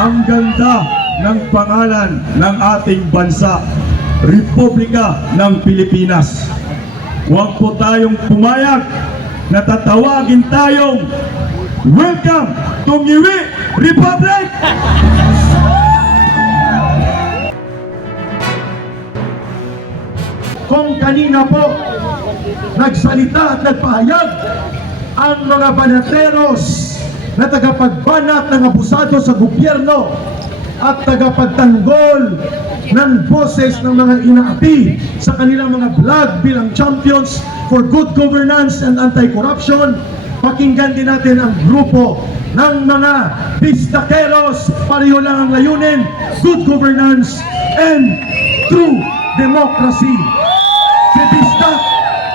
Ang ganda ng pangalan ng ating bansa, Republika ng Pilipinas. Huwag po tayong pumayag na tatawagin tayong Welcome to Ngiwi Republic! Kung kanina po nagsalita at nagpahayag ang mga banateros na tagapagbanat ng abusado sa gobyerno at tagapagtanggol ng boses ng mga inaapi sa kanilang mga vlog bilang champions for good governance and anti-corruption, pakinggan din natin ang grupo ng mga pistakeros. Pareho lang ang layunin, good governance and true democracy. Si Pista,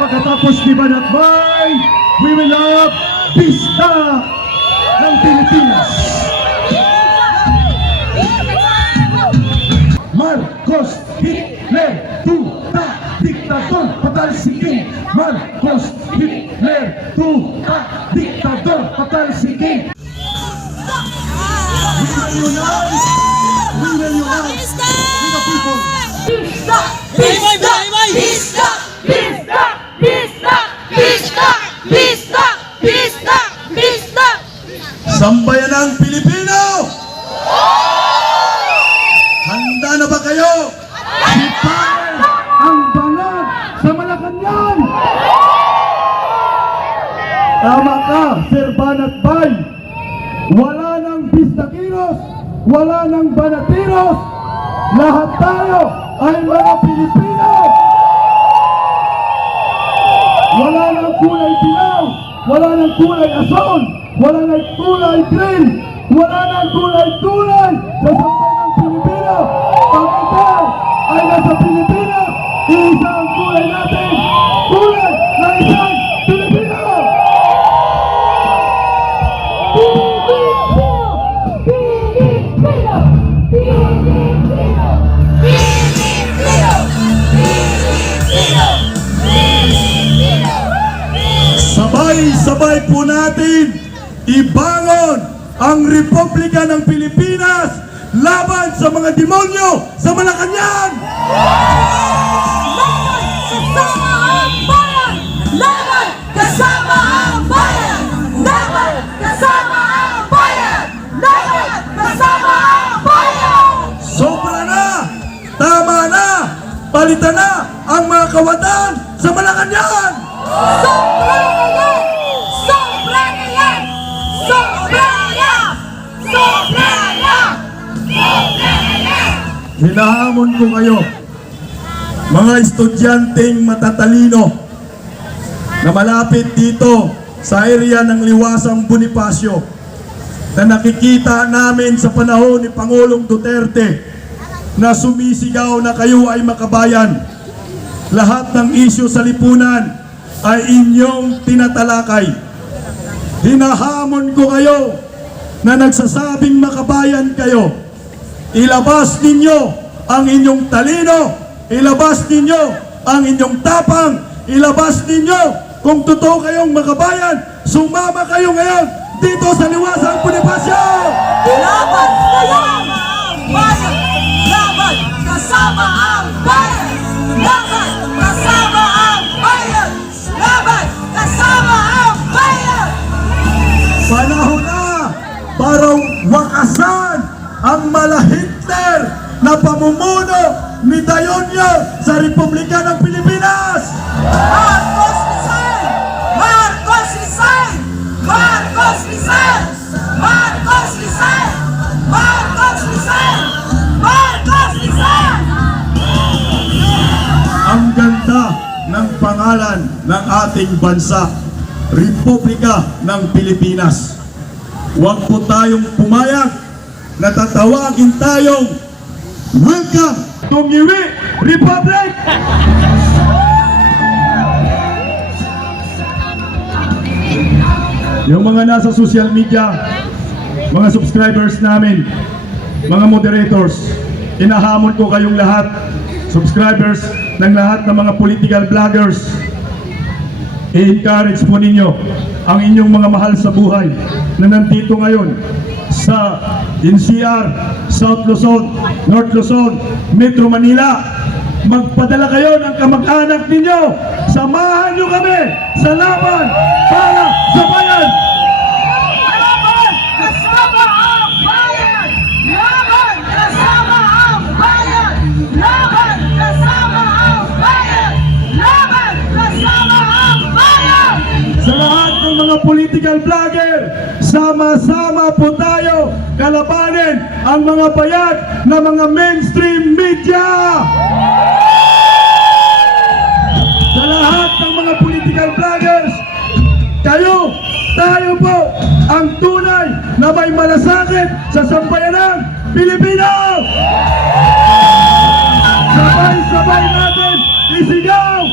pagkatapos ni Banatbay, we will have Pista ng Pilipinas. Marcos, Hitler, tuta, diktador, patalsikin. Marcos, Hitler, tuta, diktador, patalsikin. We will unite with the people. Pista! Pista! Pista! Pista! Pista! Pista! Pista! Pista! Pista! Sambayanang Pilipino! Handa na ba kayo? Sipain ang banat sa Malacanang! Tama ka, Sir Banatbay! Wala nang Pistakiros, wala nang Banatiros, lahat tayo ay mga Pilipino! Wala nang kulay dilaw, wala nang kulay asul, wala nang kulay green, wala nang kulay-kulay sa sambayanang Pilipino. Pag ikaw ay nasa Pilipinas, iisa ang kulay natin, kulay na isang Pilipino! Pilipino! Pilipino! Pilipino! Pilipino! Pilipino! Sabay-sabay po natin ibangon ang Republika ng Pilipinas laban sa mga demonyo sa Malacanang! Laban kasama ang bayan! Laban kasama ang bayan! Laban kasama ang bayan! Laban kasama ang bayan! Sobra na! Tama na! Palitan na ang mga kawatan sa Malacanang! Sobra na yan! Sobra na yan! Sobra na yan! Sobra na yan! Sobra na yan! Hinahamon ko kayo, mga estudyanteng matatalino na malapit dito sa area ng Liwasang Bonifacio na nakikita namin sa panahon ni Pangulong Duterte na sumisigaw na kayo ay makabayan. Lahat ng isyu sa lipunan ay inyong tinatalakay. Hinahamon ko kayo na nagsasabing makabayan kayo. Ilabas ninyo ang inyong talino, ilabas ninyo ang inyong tapang, ilabas ninyo kung totoo kayong makabayan. Sumama kayo ngayon dito sa Liwasang Bonifacio! Laban kasama ang bayan! Laban kasama ang bayan! Laban kasama ang bayan! Laban kasama ang bayan! Panahon na para wakasan ang mala-Hitler na pamumuno ni Dayonyo sa Republika ng Pilipinas! Marcos resign! Marcos resign! Marcos resign! Marcos resign! Marcos resign! Marcos resign! Ang ganda ng pangalan ng ating bansa, Republika ng Pilipinas. Huwag po tayong pumayag na tatawagin tayong Welcome to Ngiwi Republic! Yung mga nasa social media, mga subscribers namin, mga moderators, inahamon ko kayong lahat, subscribers ng lahat ng mga political vloggers, i-encourage po ninyo ang inyong mga mahal sa buhay na nandito ngayon sa NCR, South Luzon, North Luzon, Metro Manila. Magpadala kayo ng kamag-anak ninyo. Samahan nyo kami sa laban para sa bayan. Laban kasama ang bayan! Laban kasama ang bayan! Laban kasama ang bayan! Laban kasama ang bayan! Sa lahat ng mga political vlogger, sama-sama po tayo kalabanin ang mga bayad na mga mainstream media. Sa lahat ng mga political vloggers, tayo po ang tunay na may malasakit sa sambayanang Pilipino. Sabay-sabay natin isigaw,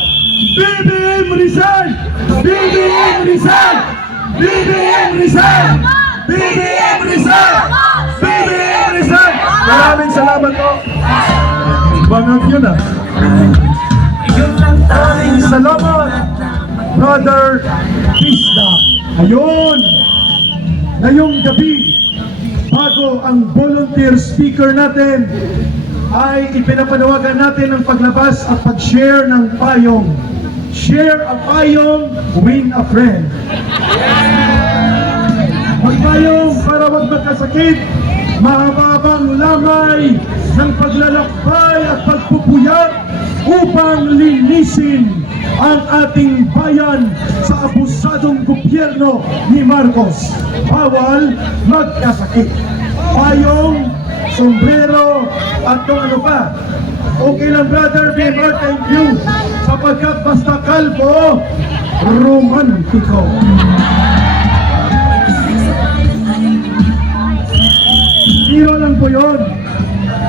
BBM resign! BBM resign! BBM resign! BBM resign! BBM resign! Maraming salamat po. Bangag yun ah. Maraming salamat, Brother Pista. Ayun, ngayong gabi, bago ang volunteer speaker natin, ay ipinapanawagan natin ang paglabas at pag-share ng payong. Share a payong, win a friend. Magpayong para wag magkasakit, mahababang lamay ng paglalakbay at pagpupuyat upang linisin ang ating bayan sa abusadong gobyerno ni Marcos. Bawal magkasakit. Payong, sombrero, at kung ano pa. Okay lang, Brother Bimar, thank you. Sapagkat basta kalbo, romantiko. Hero lang po yun.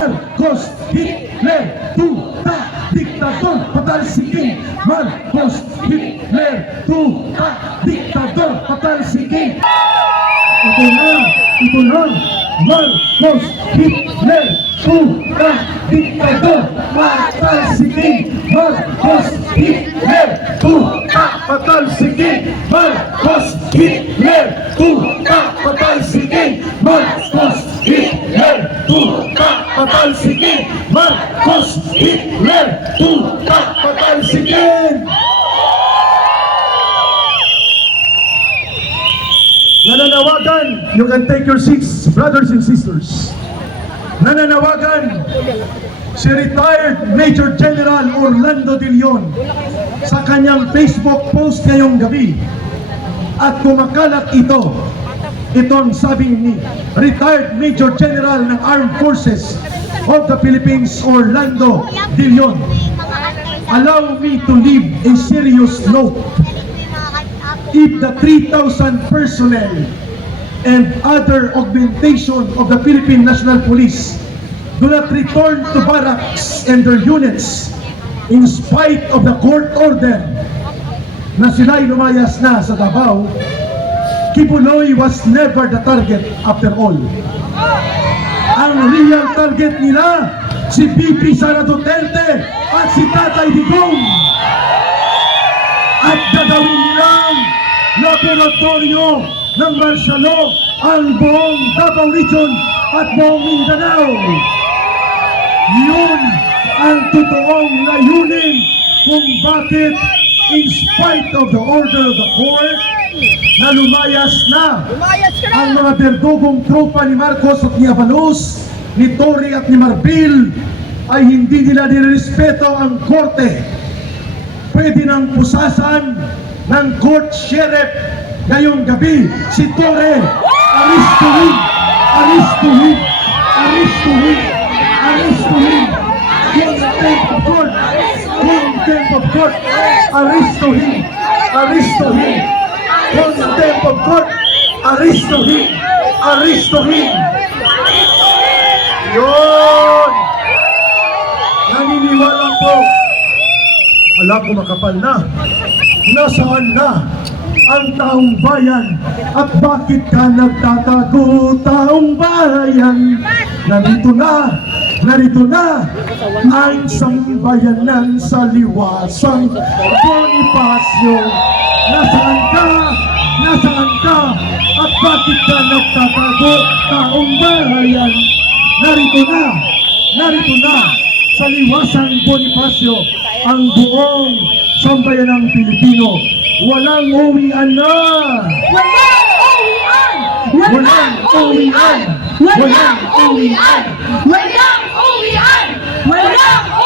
Marcos, Hitler, tuta, diktador, patalsikin. Marcos, Hitler, tuta, diktador, patalsikin. Ito na, Marcos, Hitler, tuta, diktador, patalsikin. Marcos, Hitler, tuta, patalsikin. Marcos, Hitler, tuta, patalsikin. Marcos, Hitler, tuta, patalsikin. Marcos, Hitler, tuta, patalsikin. Nananawagan, you can take your seats, brothers and sisters. Nananawagan si retired Major General Orlando De Leon sa kanyang Facebook post ngayong gabi. At kumakalat itong sabi ni retired Major General ng Armed Forces of the Philippines, Orlando De Leon. Allow me to leave a serious note. If the 3,000 personnel and other augmentation of the Philippine National Police do not return to barracks and their units in spite of the court order na sila'y lumayas na sa Davao, Kibuloy was never the target after all. Ang real target nila, si VP Sara Duterte at si Tatay Digong. At gagawin nilang laboratorio ng martial law ang buong Davao Region at buong Mindanao. Yun ang totoong layunin kung bakit in spite of the order of the court na lumayas na ang mga berdugong tropa ni Marcos at ni Avalos, ni Tory at ni Marbil, ay hindi nila nirespeto ang korte. Pwede nang pusasan ng court sheriff ngayong gabi si Torre. Aristuhin! Aristuhin! Aristuhin! Aristuhin! Contempt of court! Contempt of court! Aristuhin! Aristuhin! Contempt of court! Aristuhin! Aristuhin! Yun! Naniniwala po. Wala ko makapal na. Nasaan na ang taong bayan? At bakit ka nagtatago, taong bayan? Narito na ang sambayanan sa liwasang Bonifacio. Nasaan ka? Nasaan ka? At bakit ka nagtatago, taong bayan? Narito na sa Liwasang Bonifacio ang buong sambayanang Pilipino. Walang uwian na! Walang uwian! Walang uwian! Walang uwian! Walang uwian! Walang